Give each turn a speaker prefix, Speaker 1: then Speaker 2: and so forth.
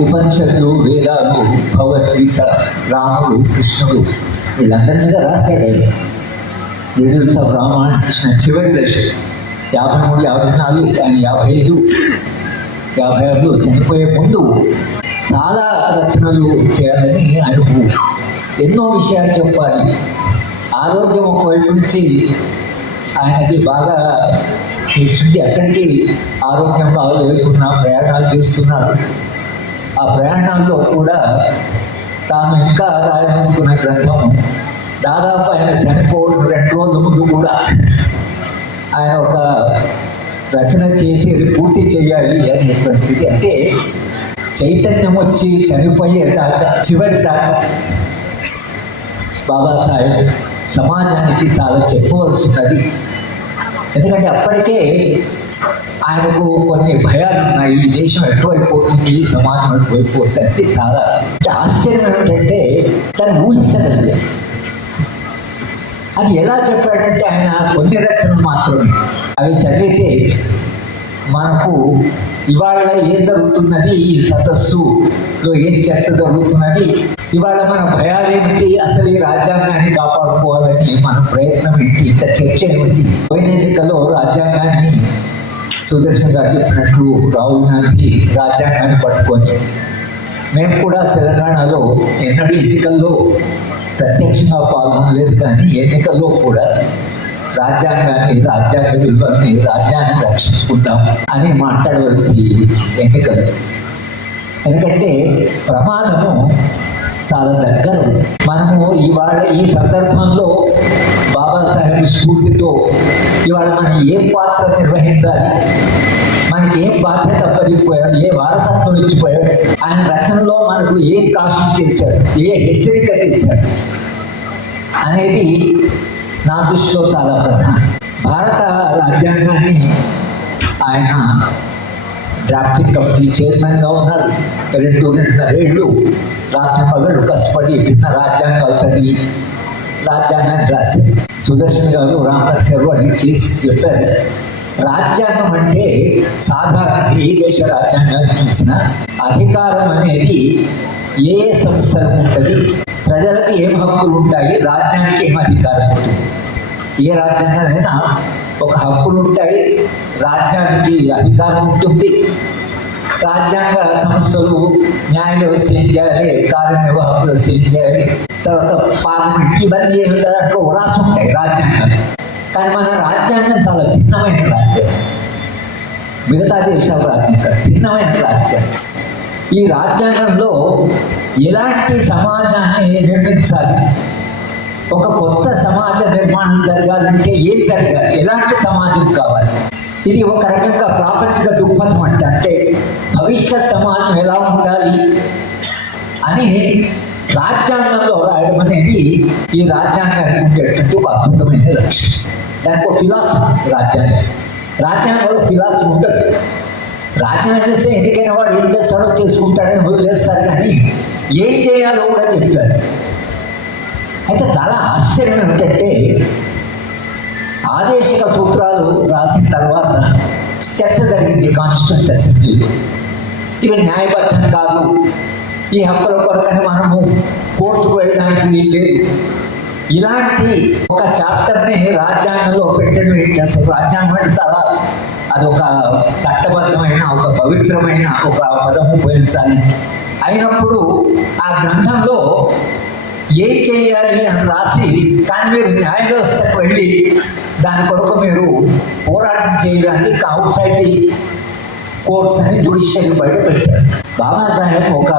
Speaker 1: ఉపనిషత్తులు వేదాలు భగవద్గీత రాముడు కృష్ణుడు వీళ్ళందరి మీద రాశాడు ఆయన. లీడర్స్ ఆఫ్ రామకృష్ణ చివరి దశ. యాభై మూడు యాభై నాలుగు ఆయన యాభై ఐదు యాభై ఆరు చనిపోయే ముందు చాలా రచనలు చేయాలని ఆయనకు ఎన్నో విషయాలు చెప్పాలి. ఆరోగ్యం ఒకవైపు నుంచి ఆయనకి బాగా చూస్తుంది అక్కడికి ఆరోగ్యం బాగలేకున్నా ప్రయాణాలు చేస్తున్నారు. ఆ ప్రయాణాల్లో కూడా తాను ఇంకా రాయాలనుకున్న గ్రంథం దాదాపు ఆయన చనిపోవడం రెండు రోజుల ముందు కూడా ఆయన ఒక రచన చేసి అది పూర్తి చేయాలి అనేటువంటిది అంటే చైతన్యం వచ్చి చనిపోయే దాకా చివరి దాకా బాబాసాహెబ్ సమాజానికి చాలా చెప్పవలసినది. ఎందుకంటే అప్పటికే ఆయనకు కొన్ని భయాలు ఉన్నాయి. ఈ దేశం ఎటువైపోతుంది ఈ సమాజం ఎటువైపోతుంది చాలా అంటే ఆశ్చర్యం ఏమిటంటే దాన్ని ఊహించగలిగారు. అది ఎలా చెప్పాడంటే ఆయన కొన్ని రచనలు మాత్రమే. అవి చదివితే మనకు ఇవాళ ఏం జరుగుతున్నది? ఈ సదస్సులో ఏం చర్చ జరుగుతున్నది? ఇవాళ మన భయాలేమిటి? అసలు ఈ రాజ్యాంగాన్ని కాపాడుకోవాలని మన ప్రయత్నం ఏంటి? ఇంత చర్చ ఏమిటి? పోయిన ఎన్నికల్లో రాజ్యాంగాన్ని సుదర్శన్ గారు చెప్పినట్లు రాహుల్ గాంధీ రాజ్యాంగాన్ని పట్టుకొని మేము కూడా తెలంగాణలో ఎన్నడూ ఎన్నికల్లో ప్రత్యక్షంగా పాల్గొనలేదు కానీ ఎన్నికల్లో కూడా రాజ్యాంగాన్ని రాజ్యాంగ విలువల్ని రాజ్యాన్ని రక్షించుకుంటాం అని మాట్లాడవలసి ఎన్నికలు. ఎందుకంటే ప్రమాదము చాలా దగ్గర మనము ఇవాళ ఈ సందర్భంలో బాబాసాహెబ్ స్ఫూర్తితో ఇవాళ మనం ఏ పాత్ర నిర్వహించాలి? మనకి ఏం బాధ్యత అప్పగిపోయాడు ఏ వారసత్వం ఇచ్చిపోయాడు? ఆయన రచనలో మనకు ఏ కాస్ట్ చేశాడు? ఏ హెచ్చరిక చేశాడు? అనేది నా దృష్టిలో చాలా ప్రధానం భారత రాజ్యాంగాన్ని ఆయన డ్రాఫ్టింగ్ కమిటీ చైర్మన్గా ఉన్నాడు రెండు రెండున్నర ఏళ్ళు రాత్రి పగలు కష్టపడి భిన్న రాజ్యాంగాలు చదివి రాజ్యాంగాన్ని రాశారు సుదర్శన్ గారు రామదాస్ గారు అని చేసి చెప్పారు రాజ్యాంగం అంటే సాధారణ ఏ దేశ రాజ్యాంగాన్ని చూసినా అధికారం అనేది ఏ ఏ సంస్థలకు ఉంటుంది ప్రజలకు ఏం హక్కులు ఉంటాయి రాజ్యానికి ఏం అధికారం ఉంటుంది ఏ రాజ్యాంగానైనా ఒక హక్కులు ఉంటాయి రాజ్యానికి అధికారం ఉంటుంది రాజ్యాంగ సంస్థలు న్యాయ వ్యవస్థ ఏం చేయాలి కార్యనిర్వాహక వ్యవస్థ ఏం చేయాలి తర్వాత పార్లమెంట్ ఇవన్నీ ఏమి దాంట్లో రాసి ఉంటాయి రాజ్యాంగం కానీ మన రాజ్యాంగం చాలా భిన్నమైన రాజ్యాంగం మిగతా దేశాల రాజ్యాంగం భిన్నమైన రాజ్యాంగం ఈ రాజ్యాంగంలో ఎలాంటి సమాజాన్ని నిర్మించాలి? ఒక కొత్త సమాజ నిర్మాణం జరగాలంటే ఏం జరగాలి? ఎలాంటి సమాజం కావాలి? ఇది ఒక రకంగా ప్రాపంచిక దృక్పథం అంటే అంటే భవిష్యత్ సమాజం ఎలా ఉండాలి అని రాజ్యాంగంలో రాయడం అనేది ఈ రాజ్యాంగానికి ఉండేటువంటి ఒక అద్భుతమైన లక్ష్యం. దానికి ఒక ఫిలాసఫీ రాజ్యాంగం. రాజ్యాంగంలో ఫిలాసఫీ ఉండదు. రాజ్యాంగం చేస్తే ఎందుకైనా వాడు ఏం చేస్తాడో చేసుకుంటాడని వదిలేస్తారు కానీ ఏం చేయాలో కూడా చెప్పాడు చాలా ఆశ్చర్యం ఏమిటంటే ఆదేశిక సూత్రాలు రాసిన తర్వాత చర్చ జరిగింది కాన్స్టిట్యూంట్ అసెంబ్లీలో. ఇవి న్యాయబద్ధం కాదు. ఈ హక్కుల కొరకని మనము కోర్టుకు వెళ్ళడానికి లేదు. ఇలాంటి ఒక చాప్టర్ని రాజ్యాంగంలో పెట్టడం ఏంటి? అసలు రాజ్యాంగం అంటే చాలా అదొక చట్టబద్ధమైన ఒక పవిత్రమైన ఒక పదము ఉపయోగించాలి. అయినప్పుడు ఆ గ్రంథంలో ఏం చేయాలి అని రాసి కానీ మీరు న్యాయ వ్యవస్థకు వెళ్ళి దాని కొరకు మీరు పోరాటం చేయడానికి అవుట్ సైడ్ కోర్ట్స్ అని జుడిషియల్ బయట పెట్టారు. బాబాసాహెబ్ ఒక